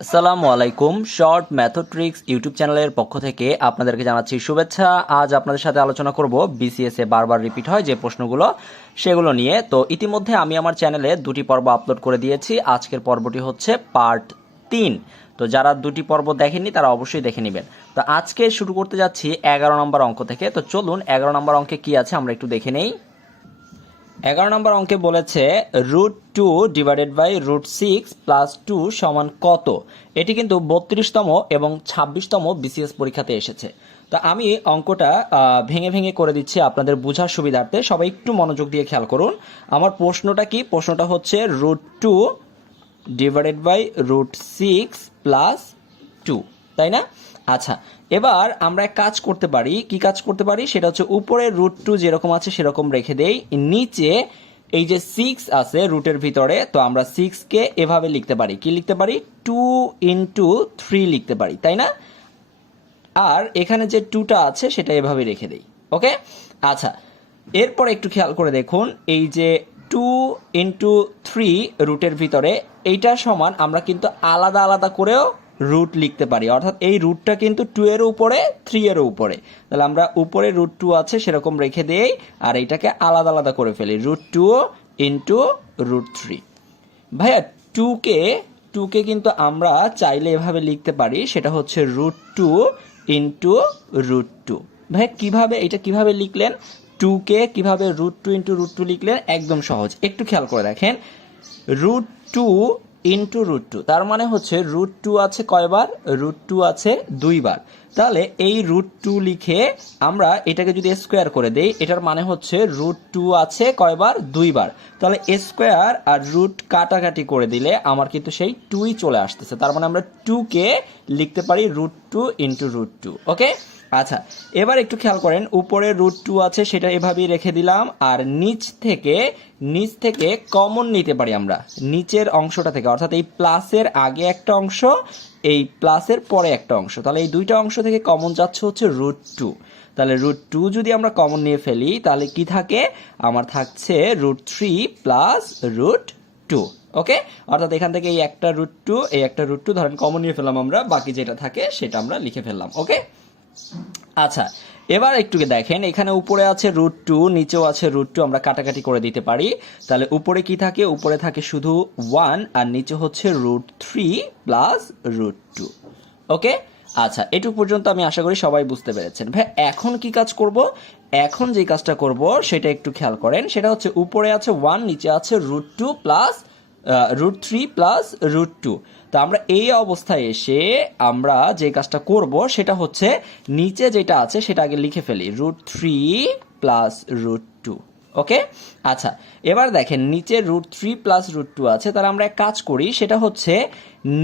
আসসালামু আলাইকুম। Short method tricks YouTube চ্যানেলের পক্ষ থেকে আপনাদেরকে জানাচ্ছি শুভেচ্ছা। আজ আপনাদের সাথে আলোচনা করব বিসিএস এ বারবার রিপিট হয় যে প্রশ্নগুলো সেগুলো নিয়ে। তো ইতিমধ্যে আমি আমার চ্যানেলে দুটি পর্ব আপলোড করে দিয়েছি। আজকের পর্বটি হচ্ছে পার্ট 3। তো যারা দুটি পর্ব দেখেননি তারা অবশ্যই দেখে নেবেন। তো আজকে শুরু করতে যাচ্ছি 11 নম্বর অঙ্ক থেকে। তো চলুন 11 নম্বর অঙ্কে কি আছে আমরা একটু দেখে নেই। 11 নম্বর অঙ্কে বলেছে √2 ডিভাইডেড বাই √6 প্লাস 2 সমান কত। এটি কিন্তু 32তম এবং 26তম বিসিএস পরীক্ষাতে এসেছে। তো আমি অঙ্কটা ভেঙে ভেঙে করে দিচ্ছি আপনাদের বোঝার সুবিধার্থে। সবাই একটু মনোযোগ দিয়ে খেয়াল করুন। আমার প্রশ্নটা কি? প্রশ্নটা হচ্ছে √2 ডিভাইডেড বাই √6 প্লাস 2, তাই না? আচ্ছা, এবার আমরা এক কাজ করতে পারি। কি কাজ করতে পারি সেটা হচ্ছে উপরে √2 যেরকম আছে সেরকম রেখে দেই, নিচে এই যে 6 আছে রুটের ভিতরে, তো আমরা 6 কে এভাবে লিখতে পারি। কি লিখতে পারি? 2 ইন্টু 3 লিখতে পারি, তাই না? আর এখানে যে 2টা আছে সেটা এভাবে রেখে দেই। ওকে, আচ্ছা, এরপর একটু খেয়াল করে দেখুন, এই যে 2 ইন্টু 3 রুটের ভিতরে, এইটা সমান আমরা কিন্তু আলাদা আলাদা করেও রুট লিখতে পারি। অর্থাৎ এই রুটটা কিন্তু 2 এর উপরে 3 এর উপরে, তাহলে আমরা উপরে √2 আছে সেরকম রেখে দেই, আর এইটাকে আলাদা আলাদা করে ফেলি, √2 ইন্টু √3। ভাইয়া 2কে কিন্তু আমরা চাইলে এভাবে লিখতে পারি, সেটা হচ্ছে √2 ইন্টু √2। ভাইয়া কিভাবে, এটা কিভাবে লিখলেন? 2কে কিভাবে √2 ইন্টু √2 লিখলেন? একদম সহজ, একটু খেয়াল করে দেখেন। √2 ইন্টু √2 তার মানে হচ্ছে √2 আছে কয়বার? √2 আছে 2 বার। তাহলে এই √2 লিখে আমরা এটাকে যদি স্কোয়ার করে দেই, এটার মানে হচ্ছে √2 আছে কয়বার? 2 বার। তাহলে স্কোয়ার আর রুট কাটাকাটি করে দিলে আমার কিন্তু সেই 2ই চলে আসতেছে। তার মানে আমরা 2কে লিখতে পারি √2 ইন্টু √2। ওকে, আচ্ছা, এবার একটু খেয়াল করেন, উপরে √2 আছে সেটা এভাবেই রেখে দিলাম, আর নিচ থেকে কমন নিতে পারি আমরা নিচের অংশটা থেকে, অর্থাৎ এই প্লাসের আগে একটা অংশ, এই প্লাসের পরে একটা অংশ, তাহলে এই দুইটা অংশ থেকে কমন যাচ্ছে হচ্ছে √2। তাহলে √2 যদি আমরা কমন নিয়ে ফেলি তাহলে কি থাকে? আমার থাকছে √3 প্লাস √2। ওকে, অর্থাৎ এখান থেকে এই একটা √2, এই একটা √2 ধরেন কমন নিয়ে ফেললাম আমরা, বাকি যেটা থাকে সেটা আমরা লিখে ফেললাম। ওকে, আচ্ছা, এবার একটু দেখেন, এখানে উপরে আছে √2, নিচেও আছে √2, আমরা কাটাকাটি করে দিতে পারি। তাহলে উপরে কি থাকে? উপরে থাকে শুধু 1, আর নিচে হচ্ছে √3 প্লাস √2। ওকে, আচ্ছা, এটুকু পর্যন্ত আমি আশা করি সবাই বুঝতে পেরেছেন। ভাই এখন কি কাজ করব? এখন যে কাজটা করব সেটা একটু খেয়াল করেন, সেটা হচ্ছে উপরে আছে 1, নিচে আছে √2 প্লাস √3 প্লাস √2। তো আমরা এই অবস্থায় এসে আমরা যে কাজটা করব সেটা হচ্ছে নিচে যেটা আছে সেটা আগে লিখে ফেলি, √3 প্লাস √2। ওকে, আচ্ছা, এবার দেখেন নিচে √3 প্লাস √2 আছে, তাহলে আমরা এক কাজ করি, সেটা হচ্ছে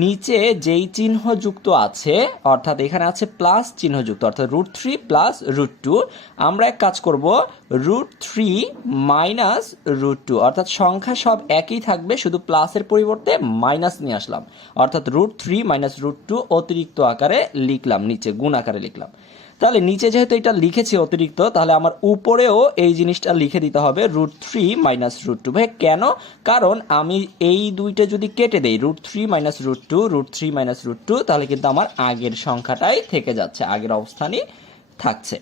নিচে যেই চিহ্ন যুক্ত আছে, অর্থাৎ এখানে আছে প্লাস চিহ্ন যুক্ত, অর্থাৎ √3 প্লাস √2, আমরা এক কাজ করব √3 মাইনাস √2, অর্থাৎ সংখ্যা সব একই থাকবে, শুধু প্লাসের পরিবর্তে মাইনাস নিয়ে আসলাম, অর্থাৎ √3 মাইনাস √2 অতিরিক্ত আকারে লিখলাম, নিচে গুণ আকারে লিখলাম। তাহলে নিচে যেহেতু এটা লিখেছি অতিরিক্ত, তাহলে আমার উপরেও এই জিনিসটা লিখে দিতে হবে √3 মাইনাস √2। ভাই কেন? কারণ আমি এই দুইটা যদি কেটে দেই, √3 মাইনাস √2, √3 মাইনাস √2, তাহলে কিন্তু আমার আগের সংখ্যাটাই থেকে যাচ্ছে, আগের অবস্থানই থাকছে।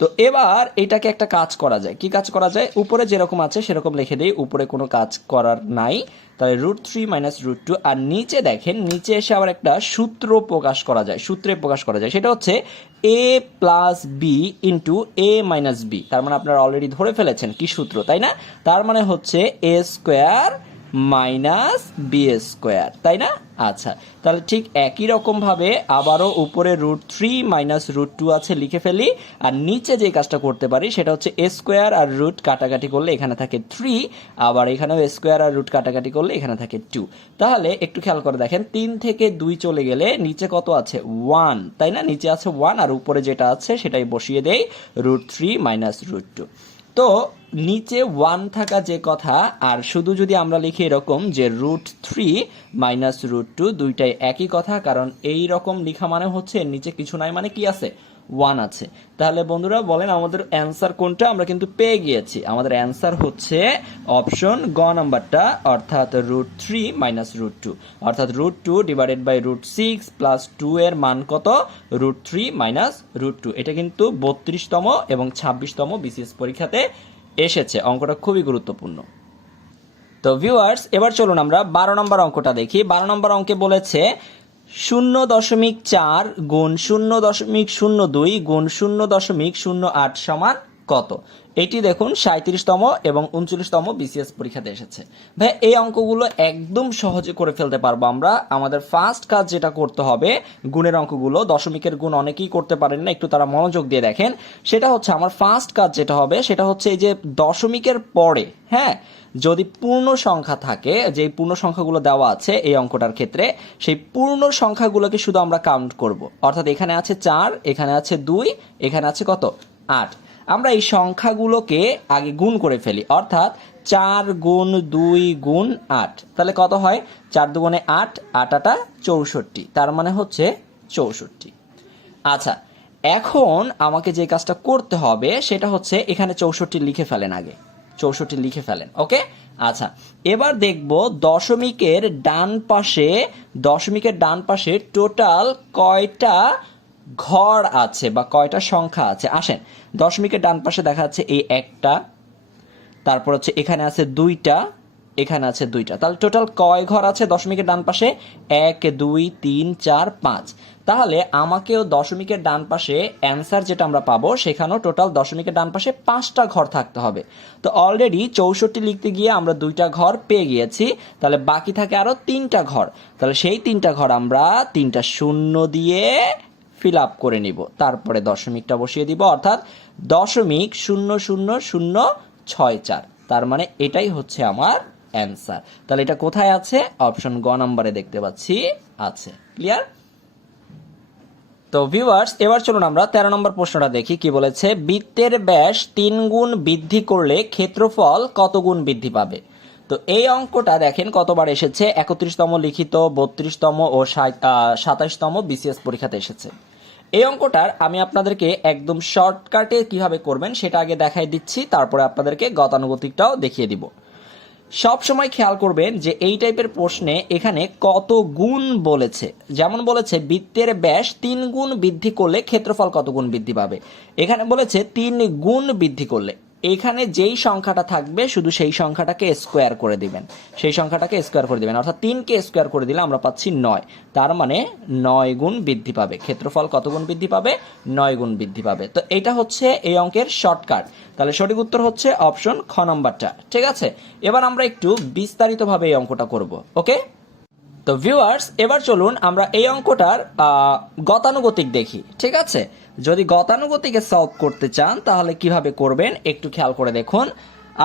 তো এবার এটাকে একটা কাজ করা যায়। কি কাজ করা যায়? উপরে যেরকম আছে সেরকম লিখে দেই, উপরে কোনো কাজ করার নাই, তাহলে √3 মাইনাস √2, আর নিচে দেখেন, নিচে এসে আবার একটা সূত্র প্রকাশ করা যায়, সূত্রে প্রকাশ করা যায়, সেটা হচ্ছে a plus B into a minus B. তার মানে আপনারা অলরেডি ধরে ফেলেছেন কি সূত্র, তাই না? তার মানে হচ্ছে a square minus B square, তাই না? আচ্ছা, তাহলে ঠিক একই রকম ভাবে আবারও উপরে √3 মাইনাস √2 আছে, লিখে ফেলি, আর নিচে যে কাজটা করতে পারি সেটা হচ্ছে a স্কোয়ার আর রুট কাটাকাটি করলে এখানে থাকে 3, আবার এখানেও a স্কোয়ার আর রুট কাটাকাটি করলে এখানে থাকে 2। তাহলে একটু খেয়াল করে দেখেন, 3 থেকে 2 চলে গেলে নিচে কত আছে? 1, তাই না? নিচে আছে 1, আর উপরে যেটা আছে সেটাই বসিয়ে দেই, √3 মাইনাস √2। তো নিচে 1 থাকা যে কথা, আর শুধু যদি আমরা লিখি এরকম যে √3 মাইনাস √2, দুইটাই একই কথা, কারণ এই রকম লেখা মানে হচ্ছে নিচে কিছু নাই মানে কি আছে? 1 আছে। তাহলে বন্ধুরা বলেন আমাদের অ্যান্সার কোনটা? আমরা কিন্তু পেয়ে গিয়েছি, আমাদের অ্যান্সার হচ্ছে অপশন গ নাম্বারটা, অর্থাৎ √3 - √2, অর্থাৎ √2 ডিভাইডেড বাই √6 প্লাস 2 এর মান কত? √3 - √2। এটা কিন্তু 32তম এবং 26তম বিসিএস পরীক্ষাতে এসেছে। অঙ্কটা খুবই গুরুত্বপূর্ণ। তো ভিউয়ার্স, এবার চলুন আমরা 12 নম্বর অঙ্কটা দেখি। 12 নম্বর অঙ্কে বলেছে 0.4 গুণ 0.02 গুণ 0.08 সমান কত? এটি দেখুন 37তম এবং 39তম বিসিএস পরীক্ষাতে এসেছে। ভাই এই অঙ্কগুলো একদম সহজে করে ফেলতে পারবো আমরা। আমাদের ফার্স্ট কাজ যেটা করতে হবে, গুণের অঙ্কগুলো, দশমিকের গুণ অনেকেই করতে পারেন না, একটু তারা মনোযোগ দিয়ে দেখেন। সেটা হচ্ছে আমার ফার্স্ট কাজ যেটা হবে সেটা হচ্ছে এই যে দশমিকের পরে, হ্যাঁ, যদি পূর্ণ সংখ্যা থাকে, যে পূর্ণ সংখ্যাগুলো দেওয়া আছে এই অঙ্কটার ক্ষেত্রে, সেই পূর্ণ সংখ্যাগুলোকে শুধু আমরা কাউন্ট করব। অর্থাৎ এখানে আছে 4, এখানে আছে 2, এখানে আছে কত? 8। আমরা এই সংখ্যাগুলোকে আগে গুণ করে ফেলি, অর্থাৎ 4 গুণ 2 গুণ 8, তাহলে কত হয়? 4 দুগুণে 8, 8 8 64, তার মানে হচ্ছে 64। আচ্ছা, এখন আমাকে যে কাজটা করতে হবে সেটা হচ্ছে এখানে 64 লিখে ফেলেন, আগে 64 লিখে ফেলেন। ওকে, আচ্ছা, এবার দেখব দশমিকের ডান পাশে টোটাল কয়টা ঘর আছে বা কয়টা সংখ্যা আছে। আসেন, দশমিকের ডান পাশে দেখা যাচ্ছে এই একটা, তারপর হচ্ছে এখানে আছে 2টা, এখানে আছে 2টা, তাহলে টোটাল কয় ঘর আছে দশমিকের ডান পাশে? 1 2 3 4 5। তাহলে আমাকেও দশমিকের ডান পাশে অ্যান্সার যেটা আমরা পাবো সেখানেও টোটাল দশমিকের ডান পাশে 5টা ঘর থাকতে হবে। তো অলরেডি 64 লিখতে গিয়ে আমরা 2টা ঘর পেয়ে গিয়েছি, তাহলে বাকি থাকে আরো 3টা ঘর। তাহলে সেই 3টা ঘর আমরা 3টা শূন্য দিয়ে ফিল আপ করে নিব, তারপরে দশমিকটা বসিয়ে দিব, অর্থাৎ 0.000064। তার মানে এটাই হচ্ছে আমার অ্যান্সার। তাহলে এটা কোথায় আছে? অপশন গ নাম্বারে দেখতে পাচ্ছি আছে। ক্লিয়ার? তো ভিউয়ার্স, এবার চলুন আমরা 13 নম্বর প্রশ্নটা দেখি কি বলেছে। বৃত্তের ব্যাস 3 গুণ বৃদ্ধি করলে ক্ষেত্রফল কত গুণ বৃদ্ধি পাবে? তো এই অঙ্কটা দেখেন কতবার এসেছে, 31তম লিখিত, 32তম ও 27তম বিসিএস পরীক্ষাতে এসেছে। এই অঙ্কটার আমি আপনাদেরকে একদম শর্টকাটে কিভাবে করবেন সেটা আগে দেখাই দিচ্ছি, তারপরে আপনাদেরকে গতানুগতিকটাও দেখিয়ে দিব। সব সময় খেয়াল করবেন যে এই টাইপের প্রশ্নে এখানে কত গুণ বলেছে। যেমন বলেছে বৃত্তের ব্যাস 3 গুণ বৃদ্ধি করলে ক্ষেত্রফল কত গুণ বৃদ্ধি পাবে। এখানে বলেছে 3 গুণ বৃদ্ধি করলে, এখানে যেই সংখ্যাটা থাকবে শুধু সেই সংখ্যাটাকে স্কোয়ার করে দিবেন, অর্থাৎ 3কে স্কোয়ার করে দিলে আমরা পাচ্ছি 9, তার মানে 9 গুণ বৃদ্ধি পাবে। ক্ষেত্রফল কত গুণ বৃদ্ধি পাবে? 9 গুণ বৃদ্ধি পাবে। তো এটা হচ্ছে এই অঙ্কের শর্টকাট। তাহলে সঠিক উত্তর হচ্ছে অপশন খ নাম্বারটা। ঠিক আছে, এবার আমরা একটু বিস্তারিতভাবে এই অঙ্কটা করব। ওকে, তো ভিউয়ার্স, এবার চলুন আমরা এই অঙ্কটার গতানুগতিক দেখি। ঠিক আছে, যদি গতানুগতিকে সলভ করতে চান তাহলে কিভাবে করবেন একটু খেয়াল করে দেখুন।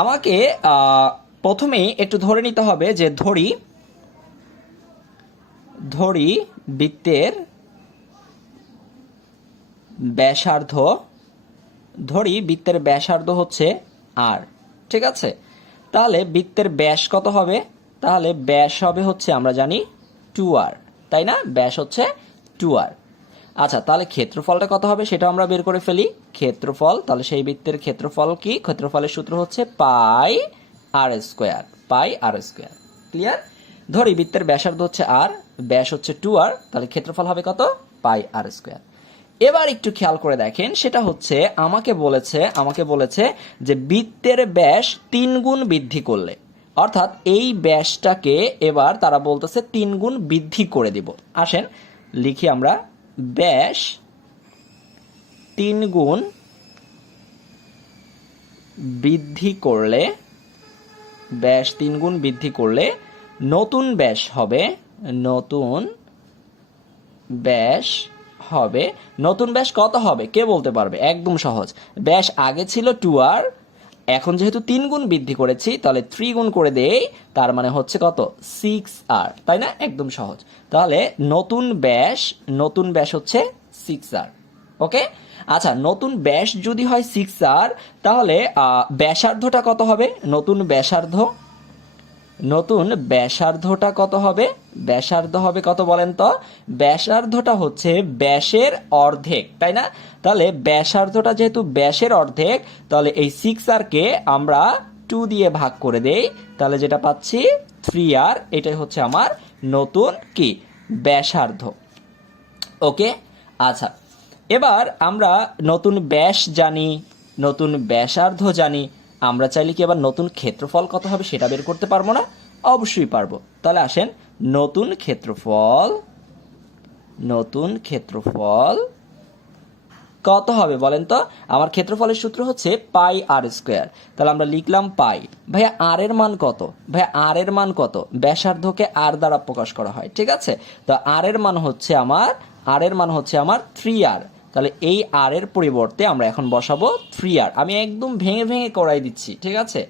আমাকে প্রথমেই একটু ধরে নিতে হবে যে ধরি বৃত্তের ব্যাসার্ধ হচ্ছে আর। ঠিক আছে, তাহলে বৃত্তের ব্যাস কত হবে? তাহলে ব্যাস হবে হচ্ছে আমরা জানি 2r, তাই না? ব্যাস হচ্ছে 2r। আচ্ছা, তাহলে ক্ষেত্রফলটা কত হবে সেটা আমরা বের করে ফেলি। ক্ষেত্রফল, তাহলে সেই বৃত্তের ক্ষেত্রফল কি? ক্ষেত্রফলের সূত্র হচ্ছে পাই আর স্কোয়ার। ক্লিয়ার? ধরি বৃত্তের ব্যাসার্ধ হচ্ছে আর, ব্যাস হচ্ছে 2r, তাহলে ক্ষেত্রফল হবে কত? পাই আর স্কোয়ার। এবার একটু খেয়াল করে দেখেন, সেটা হচ্ছে আমাকে বলেছে যে বৃত্তের ব্যাস 3 গুণ বৃদ্ধি করলে, অর্থাৎ এই ব্যাসটাকে এবার তারা বলতেছে 3 গুণ বৃদ্ধি করে দিব। আসেন লিখি আমরা, ব্যাস 3 গুণ বৃদ্ধি করলে নতুন ব্যাস হবে। নতুন ব্যাস কত হবে কে বলতে পারবে? একদম সহজ, ব্যাস আগে ছিল 2r, এখন যেহেতু 3 গুণ বৃদ্ধি করেছি তাহলে 3 গুণ করে দেই, তার মানে হচ্ছে কত? 6r, তাই না? একদম সহজ। তাহলে নতুন ব্যাস হচ্ছে 6r। ওকে, আচ্ছা, নতুন ব্যাস যদি হয় 6r, তাহলে ব্যাসার্ধটা কত হবে? নতুন ব্যাসার্ধ নতুন ব্যাসার্ধটা কত হবে? ব্যাসার্ধ হবে কত বলেন তো? ব্যাসার্ধটা হচ্ছে ব্যাসের অর্ধেক, তাই না? তাহলে ব্যাসার্ধটা যেহেতু ব্যাসের অর্ধেক, তাহলে এই 6r কে আমরা 2 দিয়ে ভাগ করে দেই, তাহলে যেটা পাচ্ছি 3r। এটাই হচ্ছে আমার নতুন কি ব্যাসার্ধ। ওকে, আচ্ছা, এবার আমরা নতুন ব্যাস জানি, নতুন ব্যাসার্ধ জানি, আমরা চাইলে কি এবার নতুন ক্ষেত্রফল কত হবে সেটা বের করতে পারবো না? অবশ্যই পারবো। তাহলে আসেন, নতুন ক্ষেত্রফল, নতুন ক্ষেত্রফল কত হবে বলেন তো? আমার ক্ষেত্রফলের সূত্র হচ্ছে পাই আর স্কোয়ার। তাহলে আমরা লিখলাম পাই। ভাইয়া আর এর মান কত? ভাইয়া আর এর মান কত? ব্যাসার্ধকে আর দ্বারা প্রকাশ করা হয়, ঠিক আছে? তো আর এর মান হচ্ছে আমার, আর এর মান হচ্ছে আমার 3r। তাহলে এই আর এর পরিবর্তে আমরা এখন বসাবো 3r। আমি একদম ভেঙে ভেঙে করাই দিচ্ছি, ঠিক আছে?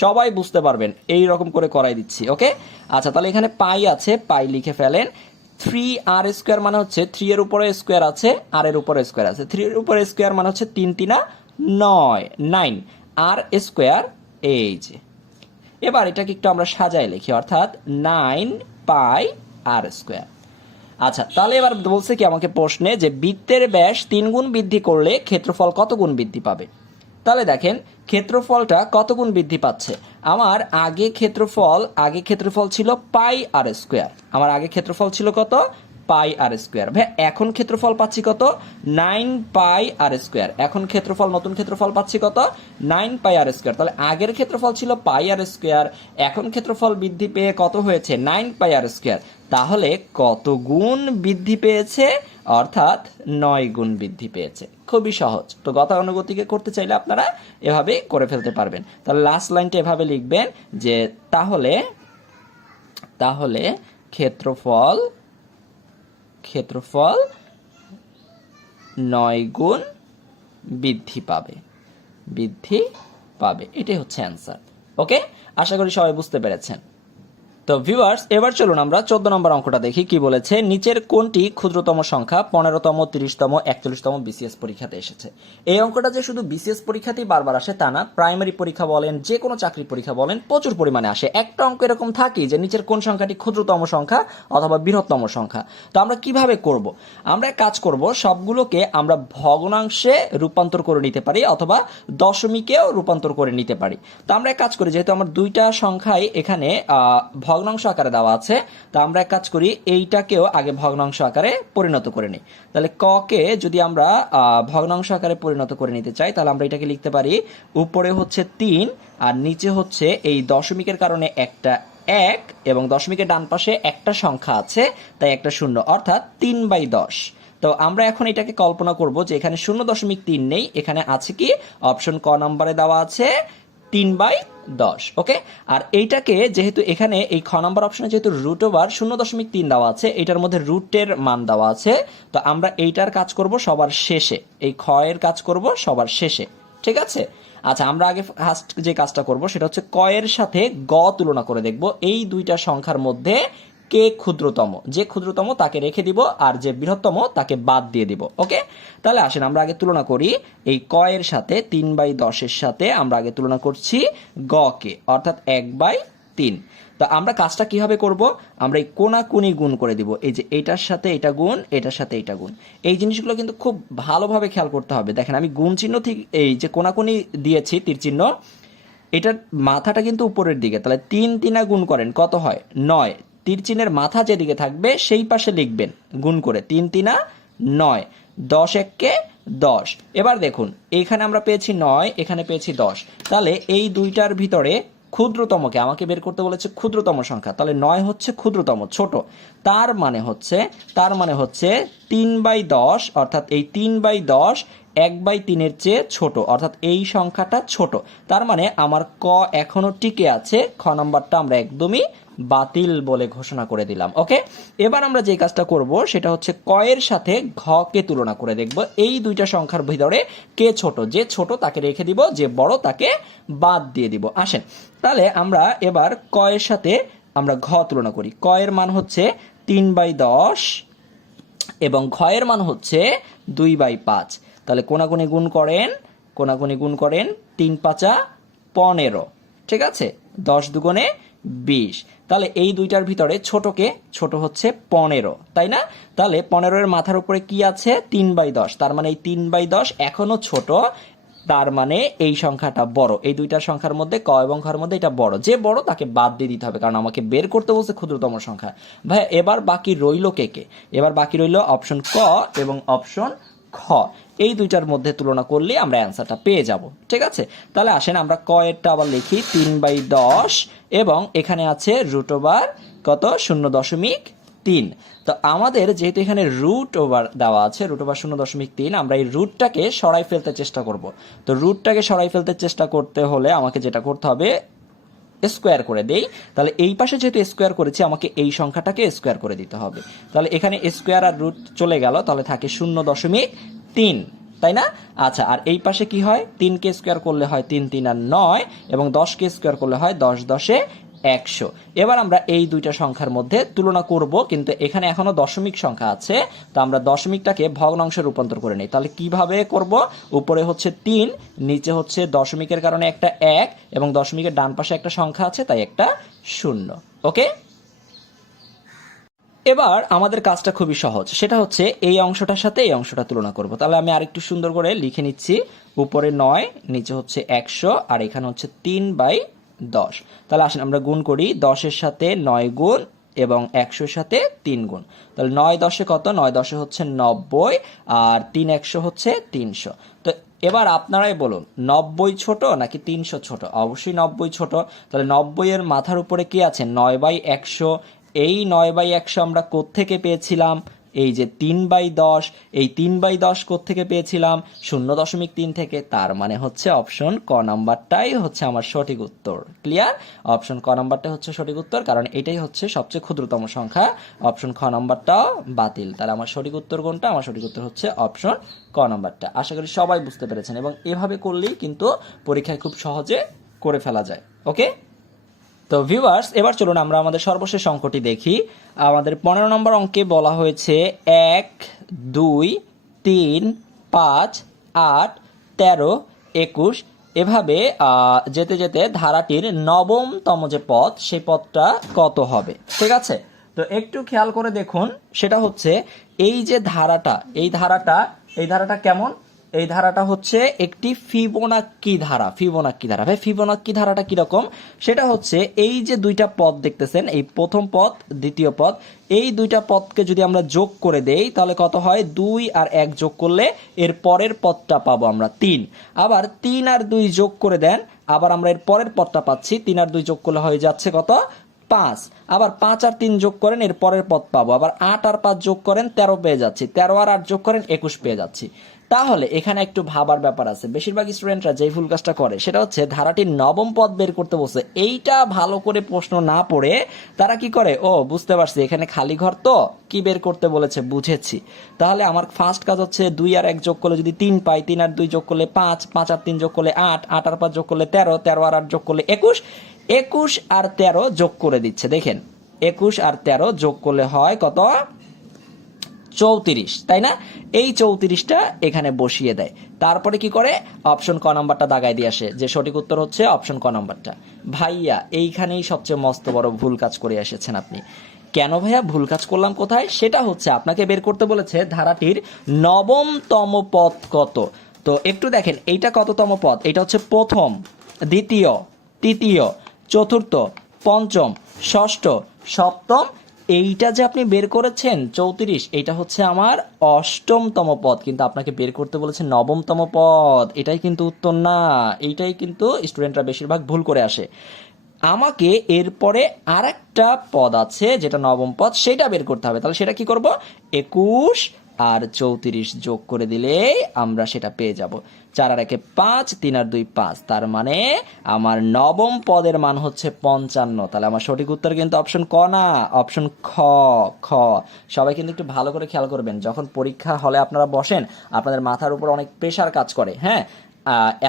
সবাই বুঝতে পারবেন এই রকম করে করাই দিচ্ছি। ওকে, আচ্ছা, তাহলে এখানে পাই আছে, পাই লিখে ফেলেন। 3r স্কোয়ার মানে হচ্ছে 3 এর উপরে স্কোয়ার আছে, আর এর উপরে স্কোয়ার আছে। 3 এর উপরে স্কোয়ার মানে হচ্ছে 3 3 9, 9 আর স্কোয়ার। এই যে, এবার এটাকে একটু আমরা সাজায় লিখি, অর্থাৎ 9 পাই আর স্কোয়ার। আচ্ছা, তাহলে এবার বলছে কি আমাকে প্রশ্নে যে বৃত্তের ব্যাস 3 গুণ বৃদ্ধি করলে ক্ষেত্রফল কত গুণ বৃদ্ধি পাবে? তাহলে দেখেন ক্ষেত্রফলটা কত গুণ বৃদ্ধি পাচ্ছে। আমার আগে ক্ষেত্রফল ছিল পাই আর স্কোয়ার। আমার আগে ক্ষেত্রফল ছিল কত? পাই আর স্কোয়ার। ভাই এখন ক্ষেত্রফল পাচ্ছি কত? 9 পাই আর স্কোয়ার। এখন ক্ষেত্রফল, নতুন ক্ষেত্রফল পাচ্ছি কত? 9 পাই আর স্কোয়ার। তাহলে আগের ক্ষেত্রফল ছিল পাই আর স্কোয়ার, এখন ক্ষেত্রফল বৃদ্ধি পেয়ে কত হয়েছে? 9 পাই আর স্কোয়ার। তাহলে কত গুণ বৃদ্ধি পেয়েছে? অর্থাৎ 9 গুণ বৃদ্ধি পেয়েছে। খুবই সহজ। তো গতানুগতিকে করতে চাইলে আপনারা এভাবে করে ফেলতে পারবেন। তাহলে লাস্ট লাইনটা এভাবে লিখবেন যে তাহলে তাহলে ক্ষেত্রফল 9 গুণ বৃদ্ধি পাবে। এটাই হচ্ছে অ্যান্সার। ওকে, আশা করি সবাই বুঝতে পেরেছেন। তো ভিউয়ার্স, এবার চলুন আমরা 14 নম্বর অঙ্কটা দেখি কি বলেছে। নিচের কোনটি ক্ষুদ্রতম সংখ্যা 15তম, 30তম, 41তম বিসিএস পরীক্ষাতে এসেছে? এই অঙ্কটা যে শুধু বিসিএস পরীক্ষাতেই বারবার আসে তা না, প্রাইমারি পরীক্ষা বলেন, যে কোনো চাকরি পরীক্ষা বলেন, প্রচুর পরিমাণে আসে। একটা অঙ্ক এরকম থাকে যে নিচের কোন সংখ্যাটি ক্ষুদ্রতম সংখ্যা অথবা বৃহত্তম সংখ্যা। তো আমরা কিভাবে করব? আমরা কাজ করব, সবগুলোকে আমরা ভগ্নাংশে রূপান্তর করে নিতে পারি অথবা দশমিকেও রূপান্তর করে নিতে পারি। তো আমরা এক কাজ করি, যেহেতু আমার দুইটা সংখ্যাই এখানে ভগ্নাংশ আকারে দেওয়া আছে, তো আমরা এক কাজ করি, এইটাকেও আগে ভগ্নাংশ আকারে পরিণত করে নিই। তাহলে ক কে যদি আমরা ভগ্নাংশ আকারে পরিণত করে নিতে চাই, তাহলে আমরা এটাকে লিখতে পারি উপরে হচ্ছে 3 আর নিচে হচ্ছে এই দশমিকের কারণে একটা 1 এবং দশমিকের ডান পাশে একটা সংখ্যা আছে তাই একটা শূন্য, অর্থাৎ 3/10। তো আমরা এখন এটাকে কল্পনা করব যে এখানে 0.3 নেই, এখানে আছে কি অপশন ক নম্বরে দেওয়া আছে 3/10। ওকে, আর এইটাকে যেহেতু এখানে এই খ নম্বর অপশনে যেহেতু রুট ওভার 0.3 দেওয়া আছে, এটার মধ্যে রুটের মান দেওয়া আছে, তো আমরা এইটার কাজ করব সবার শেষে, এই খ এর কাজ করব সবার শেষে, ঠিক আছে? আচ্ছা, আমরা আগে ফার্স্ট যে কাজটা করব সেটা হচ্ছে ক এর সাথে গ তুলনা করে দেখব এই দুইটা সংখ্যার মধ্যে কে ক্ষুদ্রতম। যে ক্ষুদ্রতম তাকে রেখে দিব আর যে বৃহত্তম তাকে বাদ দিয়ে দিব। ওকে, তাহলে আসেন আমরা আগে তুলনা করি এই ক এর সাথে 3/10 এর সাথে আমরা আগে তুলনা করছি গ কে, অর্থাৎ 1/3। তো আমরা কাজটা কিভাবে করব? আমরা এই কোনাকুনি গুণ করে দিব, এই যে এটার সাথে এটা গুণ, এটার সাথে এটা গুণ। এই জিনিসগুলো কিন্তু খুব ভালোভাবে খেয়াল করতে হবে। দেখেন আমি গুণ চিহ্ন ঠিক এই যে কোনাকুনি দিয়েছি তীর চিহ্ন, এটার মাথাটা কিন্তু উপরের দিকে, তাহলে 3 3 গুণ করেন কত হয়? 9। তীর চিহ্নের মাথা যেদিকে থাকবে সেই পাশে লিখবেন গুণ করে, 3 3 9, 10 1 10। এবার দেখুন এখানে আমরা পেয়েছি 9, এখানে পেয়েছি 10। তাহলে এই দুইটার ভিতরে ক্ষুদ্রতমকে আমাকে বের করতে বলেছে ক্ষুদ্রতম সংখ্যা, তাহলে 9 হচ্ছে ক্ষুদ্রতম, ছোট। তার মানে হচ্ছে 3/10, অর্থাৎ এই 3/10 1/3 এর চেয়ে ছোট, অর্থাৎ এই সংখ্যাটা ছোট। তার মানে আমার ক এখনো টিকে আছে, খ নম্বরটা আমরা একদমই বাতিল বলে ঘোষণা করে দিলাম। ওকে, এবার আমরা যে কাজটা করব সেটা হচ্ছে ক এর সাথে ঘ কে তুলনা করে দেখব এই দুইটা সংখ্যার ভিতরে কে ছোট। যে ছোট তাকে রেখে দিব, যে বড় তাকে বাদ দিয়ে দিব। আসেন তাহলে আমরা এবার ক এর সাথে আমরা ঘ তুলনা করি। ক এর মান হচ্ছে 3/10 এবং ঘ এর মান হচ্ছে 2/5। তাহলে কোনাকুনি গুণ করেন 3 5 15, ঠিক আছে? 10 দুগুণে 20। তাহলে এই দুইটার ভিতরে ছোটকে, ছোট হচ্ছে 15, তাই না? তাহলে 15 এর মাথার উপরে কি আছে? 3/10। তার মানে এই 3/10 এখনো ছোট, তার মানে এই সংখ্যাটা বড়। এই দুইটা সংখ্যার মধ্যে ক এবং খর মধ্যে এটা বড়, যে বড় তাকে বাদ দিয়ে দিতে হবে, কারণ আমাকে বের করতে বলছে ক্ষুদ্রতম সংখ্যা। ভাই এবার বাকি রইল কে কে? এবার বাকি রইল অপশন ক এবং অপশন খ। এই দুইটার মধ্যে তুলনা করলে আমরা অ্যান্সারটা পেয়ে যাব, ঠিক আছে? তাহলে আসেন আমরা ক এরটা আবার লিখি 3/10 এবং এখানে আছে √ কত? 0.3। তো আমাদের যেহেতু এখানে √ দেওয়া আছে, √ 0.3, আমরা এই রুটটাকে সরাই ফেলতে চেষ্টা করব। তো রুটটাকে সরাই ফেলতে চেষ্টা করতে হলে আমাকে যেটা করতে হবে, স্কোয়ার করে দেই। তাহলে এই পাশে যেহেতু স্কোয়ার করেছি, আমাকে এই সংখ্যাটাকে স্কোয়ার করে দিতে হবে। তাহলে এখানে স্কোয়ার আর রুট চলে গেল, তাহলে থাকে 0.3, তাই না? আচ্ছা, আর এই পাশে কি হয়? 3কে স্কোয়ার করলে হয় 3 3 আর 9, এবং 10কে স্কোয়ার করলে হয় 10 10 100। এবার আমরা এই দুইটা সংখ্যার মধ্যে তুলনা করব, কিন্তু এখানে এখনো দশমিক সংখ্যা আছে, তো আমরা দশমিকটাকে ভগ্নাংশে রূপান্তর করে নিই। তাহলে কিভাবে করব? উপরে হচ্ছে 3, নিচে হচ্ছে দশমিকের কারণে একটা 1, এবং দশমিকের ডান পাশে একটা সংখ্যা আছে, তাই একটা 0। ওকে, এবার আমাদের কাজটা খুবই সহজ, সেটা হচ্ছে এই অংশটার সাথে এই অংশটা তুলনা করব। তাহলে আমি আরেকটু সুন্দর করে লিখে নিচ্ছি, উপরে 9, নিচে হচ্ছে 100, আর এখানে হচ্ছে 3/10। তাহলে আসেন আমরা গুণ করি, 10-এর সাথে 9 গুণ এবং 100-এর সাথে 3 গুণ। তাহলে 9 10-এ কত? 9 10-এ হচ্ছে 90, আর 3 100 হচ্ছে 300। তো এবার আপনারাই বলুন, 90 ছোট নাকি 300 ছোট? অবশ্যই 90 ছোট। তাহলে 90 এর মাথার উপরে কি আছে? 9/100। এই 9/100 আমরা কোত্থেকে পেয়েছিলাম? এই যে 3/10, এই 3/10 কোত্থেকে পেয়েছিলাম? 0.3 থেকে। তার মানে হচ্ছে অপশন ক নাম্বারটাই হচ্ছে আমার সঠিক উত্তর। ক্লিয়ার? অপশন ক নাম্বারটাই হচ্ছে সঠিক উত্তর, কারণ এটাই হচ্ছে সবচেয়ে ক্ষুদ্রতম সংখ্যা। অপশন খ নাম্বারটাও বাতিল। তাহলে আমার সঠিক উত্তর কোনটা? আমার সঠিক উত্তর হচ্ছে অপশন ক নাম্বারটা। আশা করি সবাই বুঝতে পেরেছেন, এবং এভাবে করলেই কিন্তু পরীক্ষায় খুব সহজে করে ফেলা যায়। ওকে, তো ভিউয়ার্স, এবার চলুন আমরা আমাদের সর্বশেষ অঙ্কটি দেখি। আমাদের 15 নম্বর অঙ্কে বলা হয়েছে 1 2 3 5 8 13 21, এভাবে যেতে যেতে ধারাটির নবমতম যে পদ, সেই পদটা কত হবে? ঠিক আছে, তো একটু খেয়াল করে দেখুন, সেটা হচ্ছে এই যে ধারাটা, এই ধারাটা কেমন? এই ধারাটা হচ্ছে একটি ফিবোনাক্কি ধারা। ফিবোনাক্কি ধারা, ভাই ফিবোনাক্কি ধারাটা কিরকম? সেটা হচ্ছে এই যে দুইটা পদ দেখতেছেন, এই প্রথম পদ, দ্বিতীয় পদ, এই দুইটা পদকে যদি আমরা যোগ করে দেই, তাহলে কত হয়? 2 আর 1 যোগ করলে এর পরের পদটা পাবো আমরা 3। আবার 3 আর 2 যোগ করে দেন, আবার আমরা এর পরের পদটা পাচ্ছি। 3 আর 2 যোগ করলে হয়ে যাচ্ছে কত? 5। আবার 5 আর 3 যোগ করেন, এর পরের পদ পাবো। আবার 8 আর 5 যোগ করেন, 13 পেয়ে যাচ্ছি। 13 আর 8 যোগ করেন, 21 পেয়ে যাচ্ছি। তাহলে এখানে একটু ভাবার ব্যাপার আছে। বেশিরভাগ স্টুডেন্টরা যেই ভুল কাজটা করে, সেটা হচ্ছে ধারাটির নবম পদ বের করতে বসে। এইটা ভালো করে প্রশ্ন না পড়ে তারা কি করে? ও বুঝতে পারছি, এখানে খালি ঘর, তো কি বের করতে বলেছে, বুঝেছি। তাহলে আমার ফার্স্ট কাজ হচ্ছে 2 আর 1 যোগ করলে যদি 3 পাই, 3 আর 2 যোগ করলে 5, 5 আর 3 যোগ করলে 8, 8 আর 5 যোগ করলে 13, 13 আর 8 যোগ করলে 21, 21 আর 13 যোগ করে দিচ্ছে। দেখেন, 21 আর 13 যোগ করলে হয় কত? 34, তাই না? এই 34টা এখানে বসিয়ে দেয়। তারপরে কি করে? অপশন ক নাম্বারটা দাগায় দিয়ে আসে, যে সঠিক উত্তর হচ্ছে অপশন ক নাম্বারটা। ভাইয়া এইখানেই সবচেয়ে মস্ত বড় ভুল কাজ করে এসেছেন আপনি। কেন ভাইয়া ভুল কাজ করলাম? কোথায়? সেটা হচ্ছে আপনাকে বের করতে বলেছে ধারাটির নবমতম পদ কত। তো একটু দেখেন, এইটা কততম পদ? এটা হচ্ছে প্রথম, দ্বিতীয়, তৃতীয়, চতুর্থ, পঞ্চম, ষষ্ঠ, সপ্তম। এইটা যে আপনি বের করেছেন 34, এইটা হচ্ছে আমার অষ্টমতম পদ, কিন্তু আপনাকে বের করতে বলেছে নবমতম পদ। এটাই কিন্তু উত্তর না। এইটাই কিন্তু স্টুডেন্টরা বেশিরভাগ ভুল করে আসে। আমাকে এরপরে আরেকটা পদ আছে যেটা নবম পদ, সেটা বের করতে হবে। তাহলে সেটা কি করব? 21 আর 34 যোগ করে দিলে আমরা সেটা পেয়ে যাব। 4 আর 1 5, 3 আর 2 5। তার মানে আমার নবম পদের মান হচ্ছে 55। তাহলে আমার সঠিক উত্তর কিন্তু অপশন ক না, অপশন খ। খ। সবাই কিন্তু একটু ভালো করে খেয়াল করবেন, যখন পরীক্ষা হলে আপনারা বসেন, আপনাদের মাথার উপর অনেক প্রেশার কাজ করে। হ্যাঁ,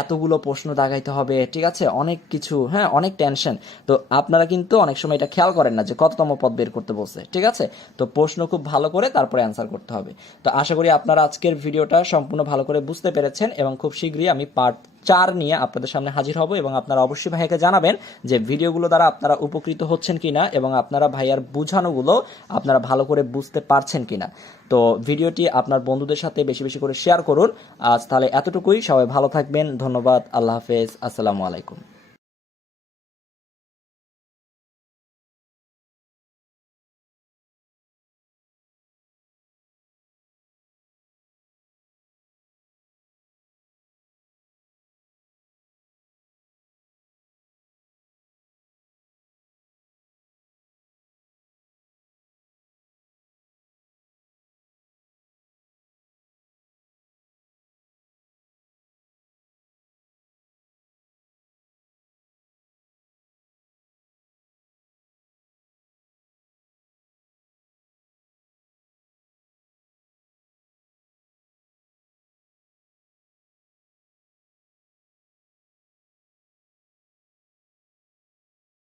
এতগুলো প্রশ্ন দাগাইতে হবে, ঠিক আছে, অনেক কিছু, হ্যাঁ, অনেক টেনশন। তো আপনারা কিন্তু অনেক সময় এটা খেয়াল করেন না যে কততম পদ বের করতে বলছে, ঠিক আছে? তো প্রশ্ন খুব ভালো করে তারপরে অ্যান্সার করতে হবে। তো আশা করি আপনারা আজকের ভিডিওটা সম্পূর্ণ ভালো করে বুঝতে পেরেছেন, এবং খুব শীঘ্রই আমি পার্ট 4 নিয়ে আপনাদের সামনে হাজির হব এবং আপনারা অবশ্যই ভাইয়াকে জানাবেন যে ভিডিওগুলো দ্বারা আপনারা উপকৃত হচ্ছেন কিনা এবং আপনারা ভাইয়ার বোঝানোগুলো আপনারা ভালো করে বুঝতে পারছেন কিনা। তো ভিডিওটি আপনার বন্ধুদের সাথে বেশি বেশি করে শেয়ার করুন। আজ তাহলে এতটুকুই, সবাই ভালো থাকবেন, ধন্যবাদ, আল্লাহ হাফেজ, আসসালামু আলাইকুম।